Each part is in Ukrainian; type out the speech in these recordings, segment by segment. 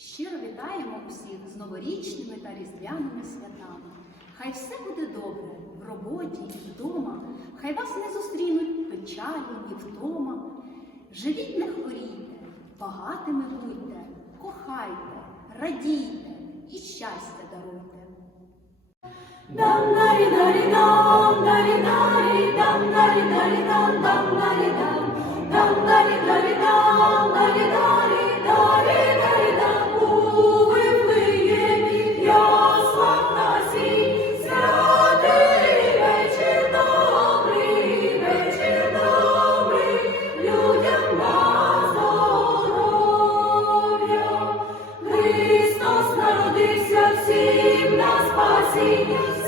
Щиро вітаємо усіх з новорічними та різдвяними святами. Хай все буде добре в роботі і вдома, хай вас не зустрінуть печалі і втома. Живіть, не хворійте, багатими будьте, кохайте, радійте і щастя даруйте. Дам-дарі-дарі-дам, дарі-дарі, дам-дарі-дарі-дам, дам-дарі-дам, дам-дарі-дарі-дам, дарі-дам. sozinhos.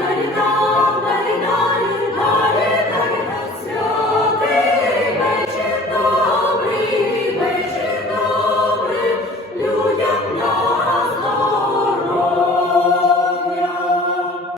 Hare Rama